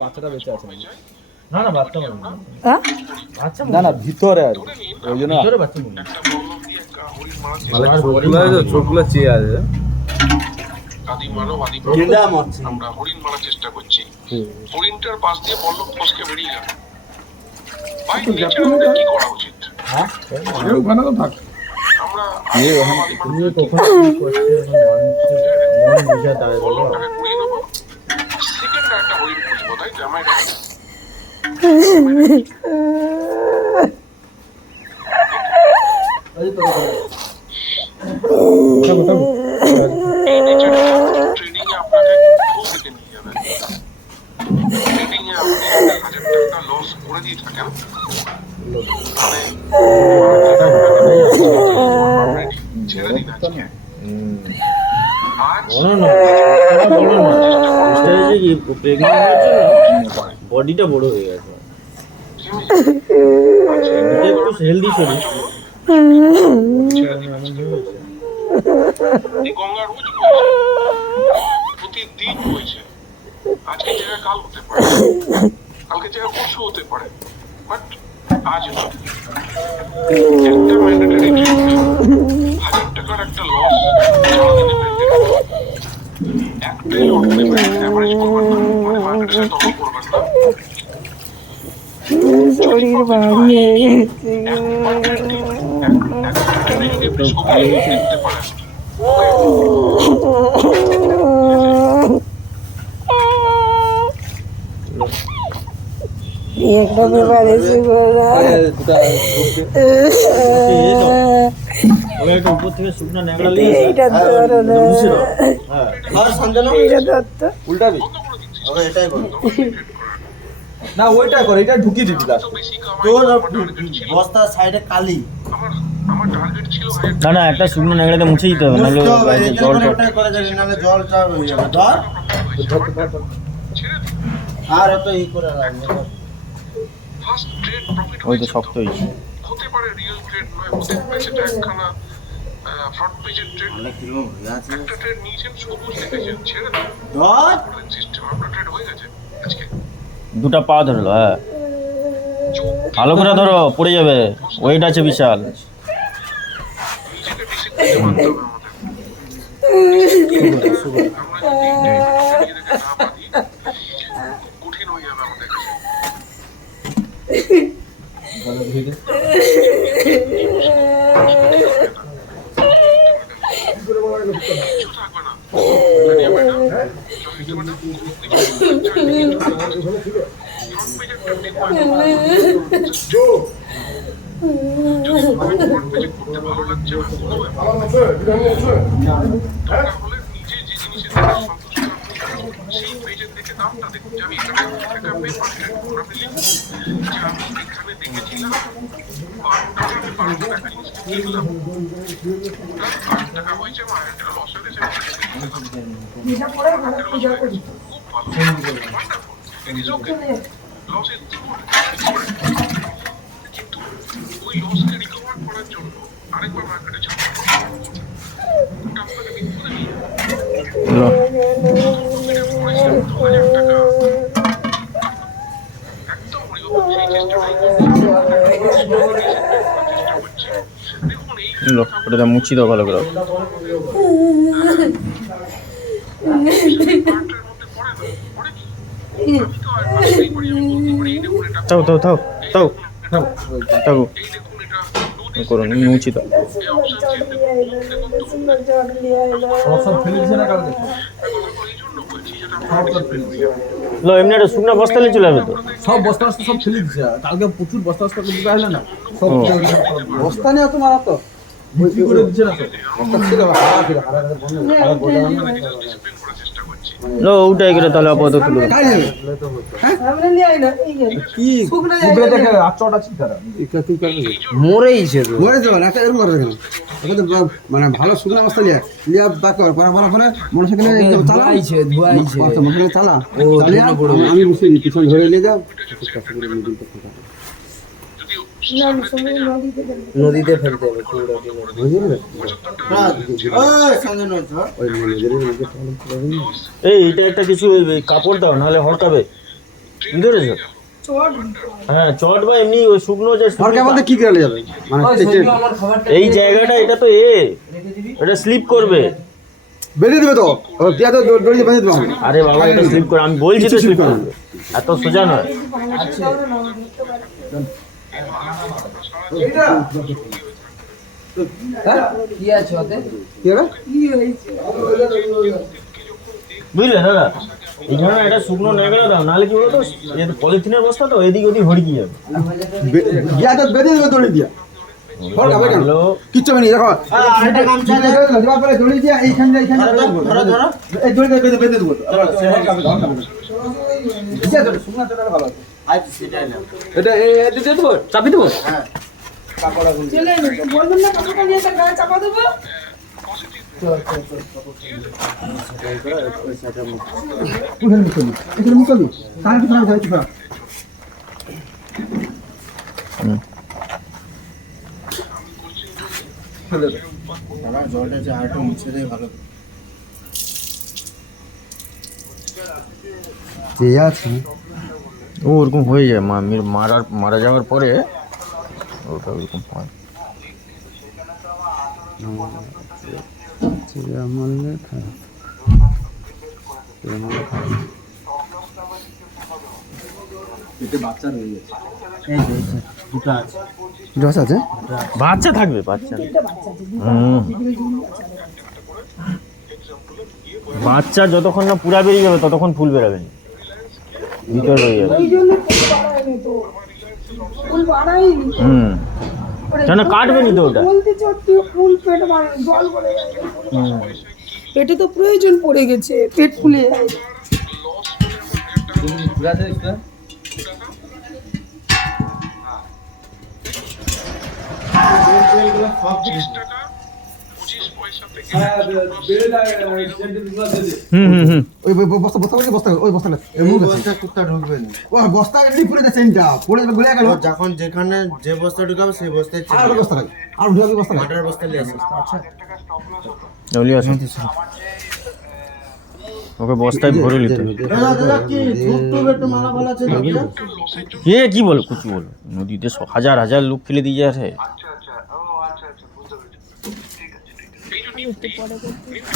বাচ্চাটা বেঁচে আছে না না বাচ্চা মনে না আচ্ছা না না ভিতরে আর ওই জন্য ভিতরে বাচ্চা মনে মানে চোখগুলো চেয়ে আছে আদি মানব আদি আমরা হরিণ মারার চেষ্টা করছি হরিণটার পাশ দিয়ে বল্লভ ফসকে বেরিয়ে গেল ভাই নেচার আমাদের কি করা উচিত হ্যাঁ ওখানে তো থাক আমরা তুমি কখন কি করছে মন বুঝা দাঁড়ায় বলো বল্লভটাকে ঘুরিয়ে নেবো সেকেন্ড একটা হরিণ খুঁজবো তাই তো আমার ট্রেনিং এ আপনাকে খুব দিকে নিয়ে যাবে ট্রেনিং এ আপনি 1000 টাকা লস করে দিয়ে থাকেন ছেড়ে দিন আজকে আজ বলো না বলো না চেষ্টা যে কি প্রেগন্যান্ট হয়েছে বডিটা বড় হয়ে গেছে এটা একটু হেলদি শরীর এই গঙ্গা রোজ প্রতিদিন হয়েছে আজকে জায়গায় কাল হতে পারে কালকে জায়গায় পরশু হতে পারে বাট আজ নয় একটা ম্যান্ডেটরি ট্রিটমেন্ট 1000 টাকার একটা লস সারাদিনে একটাই লট নেবেন অ্যাভারেজ করবেন না মানে মার্কেটের সাথে তখন করবেন না শরীর বাড়িয়ে গেছে যদি আপনি সবাই দেখতে পারেন একটা ব্যাপার এসে ওই একটা উপর থেকে শুকনো ন্যাংড়া নিয়ে এইটা ধরো না হ্যাঁ এইটা ধরতো উল্টাবি বন্ধ করে দিচ্ছি ওরা এটাই বল না ওইটা করে এটা ঢুকিয়ে দিবি লাস্ট তো বেশি তোর টার্গেট ছিল বস্তার সাইডে কালি আমার টার্গেট ছিল না না একটা শুকনো ন্যাংড়াতে মুছে দিতে হবে নাহলে বুঝতে হবে এই জল জন্য ওটাই করে যাবে নাহলে জলটা হয়ে যাবে ধর ছেড়ে দিন আর অত ই করে রাখবে ফার্স্ট ট্রেড প্রফিট ওই তো শক্ত হয়েছে হতে পারে রিয়েল ট্রেড নয় হতে পারে সেটা একখানা ফ্রন্ট পেজের ট্রেড অনেক কিলো হয়ে আছে একটা ট্রেড নিয়েছেন সবুজ দেখেছেন ছেড়ে দিন ধর সিস্টেম আপনার ট্রেড হয়ে গেছে আজকে দুটা পা ধরলো হ্যাঁ ভালো করে ধরো পড়ে যাবে ওয়েট আছে বিশাল নিজেকে ডিসিপ্লিনে মানতে হবে আমাদের আমরা যদি নিজেদেরকে না মানি খুব কঠিন হয়ে যাবে আমাদের কাছে কিছু থাকবে না জানি আমি না জমিতে মানে ফ্রন্ট পেজের টেকনিক যদি ফ্রন্ট পেজে করতে ভালো লাগছে না কোনো ব্যাপার দরকার হলে নিজে যে জিনিসের দ্বারা সন্তুষ্ট আপনি সেই পেজের দেখে দামটা দেখুন যে আমি এটা পেপার ট্রেড আপনি লিখুন যে আমি এখানে দেখেছিলাম 12 টাকা আমি 12 টাকা একটা জিনিস কিনলাম 8 টাকা হয়েছে আমার একটা লস হয়ে গেছে খুব ভালো it is okay loss is কিন্তু ওই লসকে রিকভার করার জন্য আরেকবার মার্কেটে ছাড়তে হবে ওটা আপনাকে বিপদে নিয়ে একদম সেই চেষ্টাটাই দেখুন এই ওটা মুছি দাও ভালো করে পার্টের মধ্যে পড়ে না পড়ে কি আমি তো আর আসতেই পারি আমি বলতে পারি এই দেখুন এটা তাও তাও তাও তাও তাও এই দেখুন এটা করুন মুছি দাও এই অপশন চেঞ্জ দেখুন তো সব ফেলে দিছে না কালকে এই জন্য বলছি যেটা আমরা ডিসিপ্লিন হয়ে যাবে লো এমনি একটা শুকনো বস্তা নিয়ে চলে যাবে তো সব বস্তা বস্তা সব ফেলে দিছে কালকে প্রচুর বস্তা বস্তা করে দিতে আসলে না সব ও। বস্তা নিয়ে তো মারা তো বিক্রি করে দিচ্ছে না সব বস্তা ছিল হারা ফিরে হারা বন্ধ হারা বন্ধ ডিসিপ্লিন করার চেষ্টা করছি লো ওটাই করে তাহলে আপাতত তুলো কাই নেবে সামনে নিয়ে আয় না এই যে কি শুকনো গুগলে দেখে আটটা ছিল তারা কি করবে মরেইছে তো মরে যাবে একটা এরকম করে কেন এটা তো মানে ভালো শুকনা অবস্থা লিয়া লিয়া বাকর পরে পরে পরে মোটরসাইকেলে চালা ধুয়াইছে মোটরসাইকেলে চালা চালিয়ে আমি বসে পিছন ধরে নিয়ে যাও যদি না সময় নদীতে দেবে নদীতে ফেলতে হবে পুরো বুঝলে ওই সঞ্জয় নয় ওই নদীর মধ্যে এই এটা একটা কিছু কাপড় দাও নাহলে হড়কাবে বুঝতে পেরেছো? চট হ্যাঁ চট বা এমনি ওই শুকনো যে সরকার বলতে কি করে যাবে মানে এই জায়গাটা এটা তো এটা স্লিপ করবে। বেঁধে দেবে তো দিয়া তো দড়ি দিয়ে বেঁধে দেবে আমাকে। আরে বাবা এটা স্লিপ করে, আমি বলছি তো স্লিপ করবে, এত সোজা নয়। কি আছে ওতে? কি হবে কি হয়েছে বুঝলে দাদা, এখানে একটা শুকনো নেগড়া দাও, নাহলে কি বলতো পলিথিনের বস্তা তো এদিক ওদিক হড়কি যাবে। দিয়া তো বেঁধে দেবে দড়ি দিয়া সরকার হবে কেন? ভালো। কিচ্ছু হবে না দেখো দড়ি দিয়া এইখানে এইখানে এই দড়ি দিয়ে বেঁধে দেবো তো। ঠিক আছে, শুকনো চটালে ভালো আছে। এটা দিয়ে দেবো, চাপি দেবো। চলে এলো তো বলবেন না কাপড়টা নিয়ে তার গায়ে চাপা দেবো এখানে মুখ করবি তাহলে কি খারাপ হয়? খারাপ জলটা যে আর একটু মুছে দেয় ভালো। ঠিক আছে ও ওরকম হয়ে যায়, মারা যাওয়ার পরে ওটা ওরকম হয়। পেটে বাচ্চা রয়ে গেছে। জস আছে বাচ্চা থাকবে, বাচ্চা বাচ্চা যতক্ষণ না পুরা বেরিয়ে যাবে ততক্ষণ ফুল বেরাবে না, ভিতর রয়ে যাবে। ওই জন্য ফুল বাড়ায়নি তো ফুল বাড়ায়নি কেন কাটবে নি তো ওটা? বলতে চাচ্ছি ফুল পেট মানে জল পড়ে যায় পেটে তো প্রয়োজন পড়ে গেছে, পেট ফুলে যায় ওই বস্তা বস্তা বলছি বস্তা ওই বস্তাটা এই বস্তা কুত্তা ঢুকবে না ও বস্তা এমনি পুরো দে সেন্টা পুরো গলে গেল যখন যেখানে যে বস্তা ঢুকাবে সেই বস্তায় আর বস্তা লাগে আর ঢুকাবি বস্তা লাগে মাটার বস্তা নিয়ে আসে। ওলি আছে, ওকে বস্তায় ভরে নিতে। কে কি বলো কিছু বলো, নদীতে হাজার হাজার লোক ফেলে দিয়ে যাচ্ছে। আচ্ছা আচ্ছা, ও আচ্ছা আচ্ছা, বুঝতে পেরেছি। ঠিক আছে ঠিক আছে। এই যে